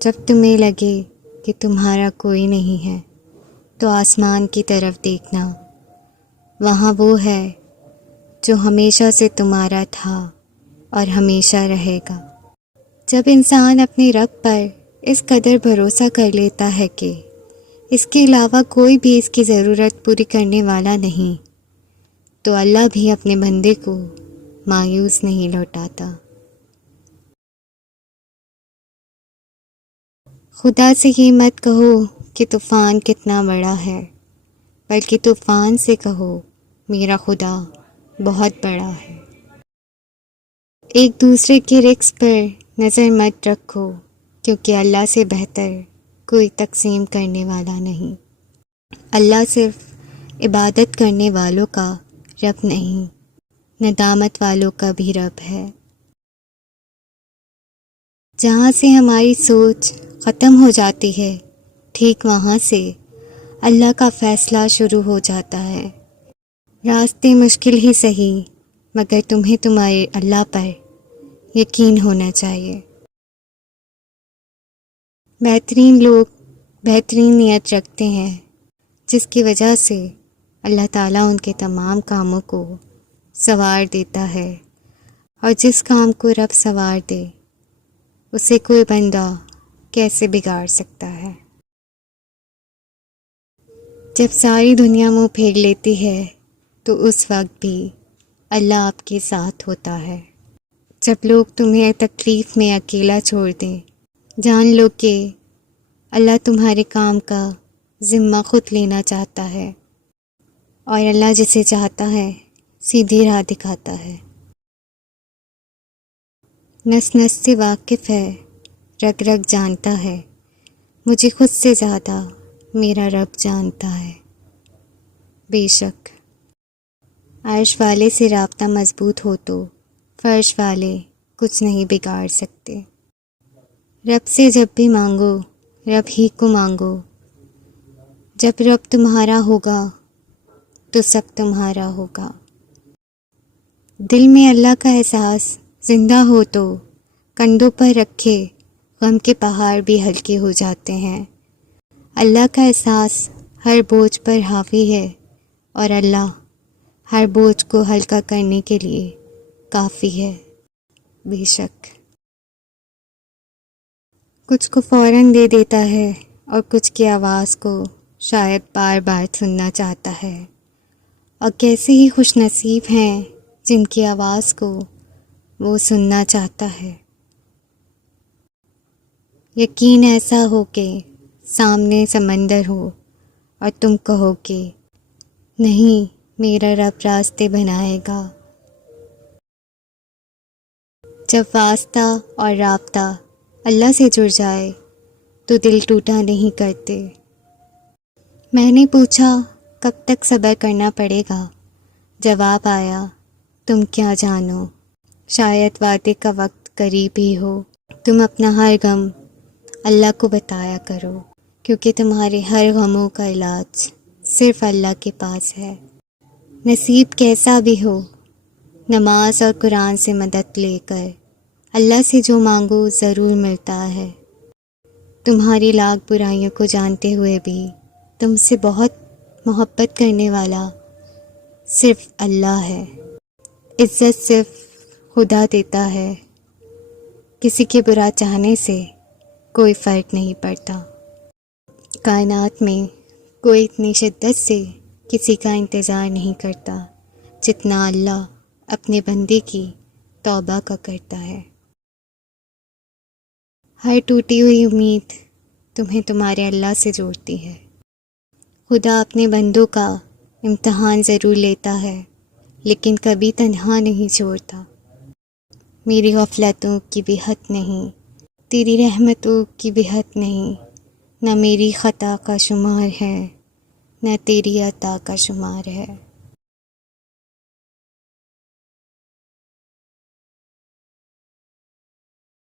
جب تمہیں لگے کہ تمہارا کوئی نہیں ہے تو آسمان کی طرف دیکھنا، وہاں وہ ہے جو ہمیشہ سے تمہارا تھا اور ہمیشہ رہے گا۔ جب انسان اپنے رب پر اس قدر بھروسہ کر لیتا ہے کہ اس کے علاوہ کوئی بھی اس کی ضرورت پوری کرنے والا نہیں، تو اللہ بھی اپنے بندے کو مایوس نہیں لوٹاتا۔ خدا سے یہ مت کہو کہ طوفان کتنا بڑا ہے، بلکہ طوفان سے کہو میرا خدا بہت بڑا ہے۔ ایک دوسرے کے رزق پر نظر مت رکھو، کیونکہ اللہ سے بہتر کوئی تقسیم کرنے والا نہیں۔ اللہ صرف عبادت کرنے والوں کا رب نہیں، ندامت والوں کا بھی رب ہے۔ جہاں سے ہماری سوچ ختم ہو جاتی ہے، ٹھیک وہاں سے اللہ کا فیصلہ شروع ہو جاتا ہے۔ راستے مشکل ہی سہی، مگر تمہیں تمہارے اللہ پر یقین ہونا چاہیے۔ بہترین لوگ بہترین نیت رکھتے ہیں، جس کی وجہ سے اللہ تعالیٰ ان کے تمام کاموں کو سنوار دیتا ہے، اور جس کام کو رب سنوار دے اسے کوئی بندہ کیسے بگاڑ سکتا ہے۔ جب ساری دنیا منہ پھیر لیتی ہے تو اس وقت بھی اللہ آپ کے ساتھ ہوتا ہے۔ جب لوگ تمہیں تکلیف میں اکیلا چھوڑ دیں، جان لو کہ اللہ تمہارے کام کا ذمہ خود لینا چاہتا ہے، اور اللہ جسے چاہتا ہے سیدھی راہ دکھاتا ہے۔ نس نس سے واقف ہے، رگ رگ جانتا ہے، مجھے خود سے زیادہ میرا رب جانتا ہے۔ بے شک عرش والے سے رابطہ مضبوط ہو تو فرش والے کچھ نہیں بگاڑ سکتے۔ رب سے جب بھی مانگو رب ہی کو مانگو، جب رب تمہارا ہوگا تو سب تمہارا ہوگا۔ دل میں اللہ کا احساس زندہ ہو تو کندھوں پر رکھے غم کے پہاڑ بھی ہلکے ہو جاتے ہیں۔ اللہ کا احساس ہر بوجھ پر حاوی ہے، اور اللہ ہر بوجھ کو ہلکا کرنے کے لیے کافی ہے۔ بے شک کچھ کو فوراً دے دیتا ہے، اور کچھ کی آواز کو شاید بار بار سننا چاہتا ہے، اور کیسے ہی خوش نصیب ہیں جن کی آواز کو وہ سننا چاہتا ہے۔ یقین ایسا ہو کہ سامنے سمندر ہو اور تم کہو کہ نہیں، میرا رب راستے بنائے گا۔ جب واسطہ اور رابطہ اللہ سے جڑ جائے تو دل ٹوٹا نہیں کرتے۔ میں نے پوچھا کب تک صبر کرنا پڑے گا، جواب آیا تم کیا جانو، شاید وعدے کا وقت قریب ہی ہو۔ تم اپنا ہر غم اللہ کو بتایا کرو، کیونکہ تمہارے ہر غموں کا علاج صرف اللہ کے پاس ہے۔ نصیب کیسا بھی ہو، نماز اور قرآن سے مدد لے کر اللہ سے جو مانگو ضرور ملتا ہے۔ تمہاری لاکھ برائیوں کو جانتے ہوئے بھی تم سے بہت محبت کرنے والا صرف اللہ ہے۔ عزت صرف خدا دیتا ہے، کسی کے برا چاہنے سے کوئی فرق نہیں پڑتا۔ کائنات میں کوئی اتنی شدت سے کسی کا انتظار نہیں کرتا جتنا اللہ اپنے بندے کی توبہ کا کرتا ہے۔ ہر ٹوٹی ہوئی امید تمہیں تمہارے اللہ سے جوڑتی ہے۔ خدا اپنے بندوں کا امتحان ضرور لیتا ہے، لیکن کبھی تنہا نہیں چھوڑتا۔ میری غفلتوں کی بھی حد نہیں، تیری رحمتوں کی بھی حد نہیں، نہ میری خطا کا شمار ہے نہ تیری عطا کا شمار ہے۔